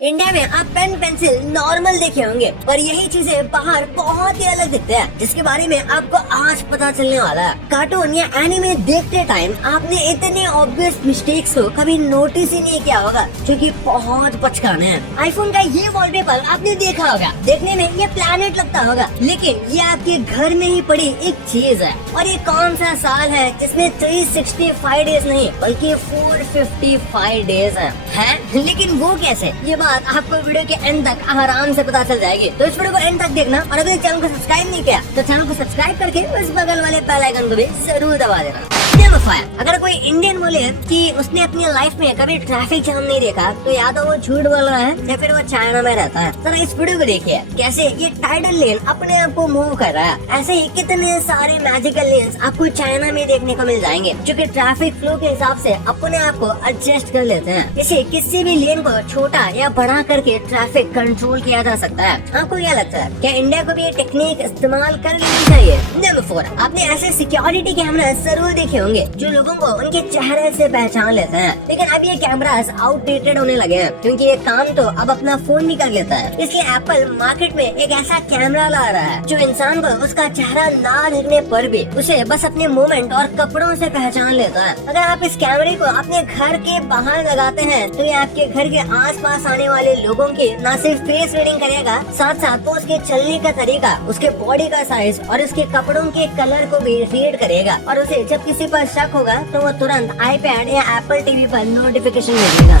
India में आप pen pencil normal देखे होंगे, पर यही चीजें बाहर बहुत ही अलग दिखते हैं, जिसके बारे में आपको आज पता चलने वाला है। कार्टून या एनिमे देखते टाइम आपने इतने ऑब्वियस मिस्टेक्स को कभी नोटिस ही नहीं किया होगा, जो कि बहुत बचकाने हैं। आईफोन का ये वॉलपेपर आपने देखा होगा, देखने में ये प्लैनेट लगता होगा, लेकिन ये आपके घर में ही पड़ी एक चीज है। और ये कौन सा साल है जिसमें 365 डेज नहीं बल्कि 455 डेज है? लेकिन वो कैसे, ये बात आपको वीडियो के एंड तक आराम से पता चल जाएगी। तो इस वीडियो को एंड तक देखना, और अगर चैनल को सब्सक्राइब नहीं किया तो चैनल को सब्सक्राइब करके उस बगल वाले बेल आइकन को भी जरूर दबा देना। अगर कोई इंडियन बोले कि उसने अपनी लाइफ में कभी ट्रैफिक जाम नहीं देखा, तो या तो वो झूठ बोल रहा है या फिर वो चाइना में रहता है। तो इस वीडियो को देखिए कैसे ये टाइडल लेन अपने आप को मूव कर रहा है। ऐसे ही कितने सारे मैजिकल लेन्स आपको चाइना में देखने को मिल जाएंगे, जो कि ट्रैफिक फ्लो के हिसाब से अपने आप को एडजस्ट कर लेते हैं। इसे किसी भी लेन को छोटा या बड़ा करके ट्रैफिक कंट्रोल किया जा सकता है। आपको क्या लगता है, क्या इंडिया को भी ये टेक्निक इस्तेमाल कर लेनी चाहिए? नंबर 4, आपने ऐसे सिक्योरिटी कैमरा जरूर देखे होंगे जो लोगों को उनके चेहरे से पहचान लेते हैं, लेकिन अब ये कैमरास आउटडेटेड होने लगे हैं, क्योंकि ये काम तो अब अपना फोन भी कर लेता है। इसलिए एप्पल मार्केट में एक ऐसा कैमरा ला रहा है जो इंसान को उसका चेहरा ना दिखने पर भी उसे बस अपने मूवमेंट और कपड़ों से पहचान लेता है। अगर आप इस कैमरे को अपने घर के बाहर लगाते हैं, तो ये आपके घर के आसपास आने वाले लोगों की न सिर्फ फेस रीडिंग करेगा, साथ साथ वो उसके चलने का तरीका, उसके बॉडी का साइज और उसके कपड़ों के कलर को भी रीड करेगा। और उसे जब किसी पर शक होगा तो वो तुरंत आईपैड या एप्पल टीवी पर नोटिफिकेशन भेजेगा।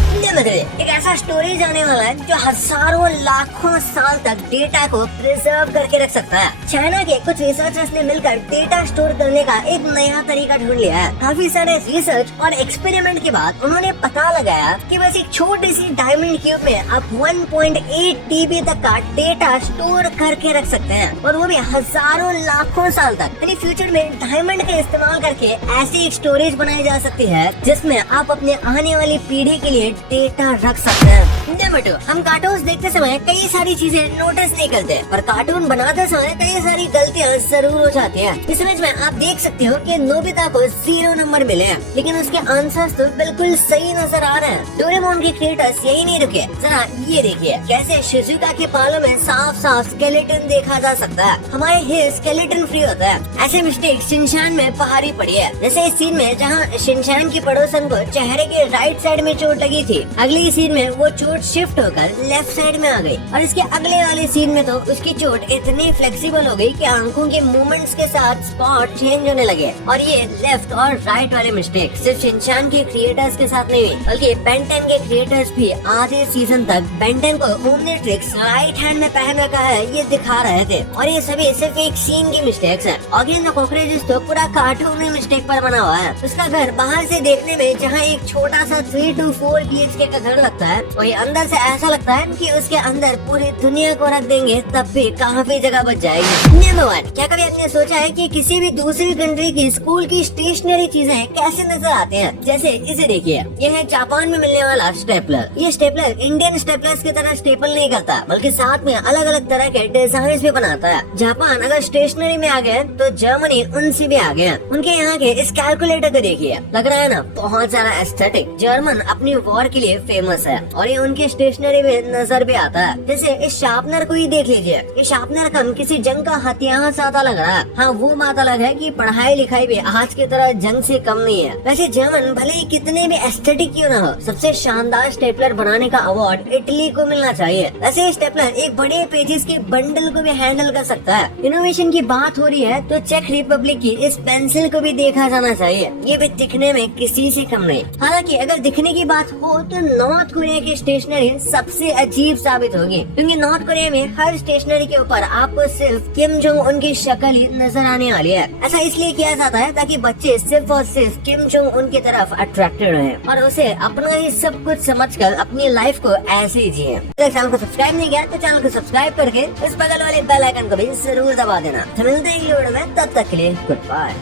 एक ऐसा स्टोरेज आने वाला है जो हजारों लाखों साल तक डेटा को प्रिजर्व करके रख सकता है। चाइना के कुछ रिसर्चर्स ने मिलकर डेटा स्टोर करने का एक नया तरीका ढूंढ लिया है। काफी सारे रिसर्च और एक्सपेरिमेंट के बाद उन्होंने पता लगाया कि बस एक छोटी सी डायमंड क्यूब में आप 1.8 TB तक का डेटा स्टोर करके रख सकते हैं, और वो भी हजारों लाखों साल तक। यानी फ्यूचर में डायमंड का इस्तेमाल करके ऐसी एक स्टोरेज बनाई जा सकती है जिसमें आप अपने आने वाली पीढ़ी के लिए डेटा रख सकते हैं। नंबर 2, हम कार्टून देखते समय कई सारी चीजें नोटिस नहीं करते, पर कार्टून बनाते समय कई सारी गलतियां जरूर हो जाती हैं। इस इमेज में आप देख सकते हो कि नोबिता को 0 नंबर मिले हैं, लेकिन उसके आंसर्स तो बिल्कुल सही नजर आ रहे हैं। डोरेमोन के क्रिएटर्स यही नहीं रुके, जरा ये देखिए कैसे शिजुका के बालों में साफ साफ स्केलेटन देखा जा सकता है। हमारे हेयर स्केलेटन फ्री होता है। ऐसे मिस्टेक शिनचैन में भारी पड़ी है, जैसे इस सीन में जहाँ शिनचैन की पड़ोसन को चेहरे के राइट साइड में चोट लगी थी, अगली सीन में वो चोट शिफ्ट होकर लेफ्ट साइड में आ गई, और इसके अगले वाले सीन में तो उसकी चोट इतनी फ्लेक्सिबल हो गई कि आंखों के मूवमेंट्स के साथ स्पॉट चेंज होने लगे। और ये लेफ्ट और राइट वाले मिस्टेक सिर्फ शिनचैन के क्रिएटर्स के साथ नहीं हुई, बल्कि बेन 10 के क्रिएटर्स भी आधे सीजन तक बेन 10 को ओमनिट्रिक्स राइट हैंड में पहन रखा है ये दिखा रहे थे। और ये सभी सिर्फ एक सीन की मिस्टेक्स है। अगेन द कॉकरोचेस तो पूरा कार्टून में मिस्टेक पर बना हुआ है। उसका घर बाहर से देखने में जहाँ एक छोटा सा 3 to 4 BHK का घर लगता है, वही अंदर से ऐसा लगता है कि उसके अंदर पूरी दुनिया को रख देंगे तब भी काफी जगह बच जाएगी। नंबर 1, क्या कभी आपने सोचा है कि किसी भी दूसरी कंट्री की स्कूल की स्टेशनरी चीजें कैसे नजर आते हैं? जैसे इसे देखिए, यह है जापान में मिलने वाला स्टेपलर। ये स्टेपलर इंडियन स्टेपलर्स की तरह स्टेपल नहीं करता, बल्कि साथ में अलग अलग तरह के डिजाइन भी बनाता है। जापान अगर स्टेशनरी में आ गए तो जर्मनी उनसे भी आ गया। उनके यहाँ के इस कैलकुलेटर को देखिए, लग रहा है ना बहुत ज्यादा एस्थेटिक। जर्मन अपनी वॉर के लिए फेमस है, और ये उनके स्टेशनरी में नजर भी आता है। जैसे इस शार्पनर को ही देख लीजिए, ये शार्पनर कम किसी जंग का हथियार सा लग रहा है। हाँ, वो बात अलग है कि पढ़ाई लिखाई भी आज की तरह जंग से कम नहीं है। वैसे जर्मन भले ही कितने भी एस्थेटिक क्यों ना हो, सबसे शानदार स्टेपलर बनाने का अवार्ड इटली को मिलना चाहिए। वैसे स्टेपलर एक बड़े पेजेस के बंडल को भी हैंडल कर सकता है। इनोवेशन की बात हो रही है तो चेक रिपब्लिक की इस पेंसिल को भी देखा जाना चाहिए। ये भी दिखने में किसी से कम नहीं। हालांकि अगर दिखने की बात हो तो नॉर्थ कोरिया की स्टेशनरी सबसे अजीब साबित होगी, क्योंकि नॉर्थ कोरिया में हर स्टेशनरी के ऊपर आपको सिर्फ किम जोंग उन की शक्ल ही नजर आने वाली है। ऐसा इसलिए किया जाता है ताकि बच्चे सिर्फ और सिर्फ किम जोंग उन की तरफ अट्रैक्टेड रहे और उसे अपना ही सब कुछ समझकर अपनी लाइफ को ऐसे ही जिए। अगर चैनल को सब्सक्राइब नहीं किया तो चैनल को सब्सक्राइब करके इस बगल वाले बेल आइकन को भी जरूर दबा देना। तो मिलते हैं अगली वीडियो में, तब तक के लिए गुड बाय।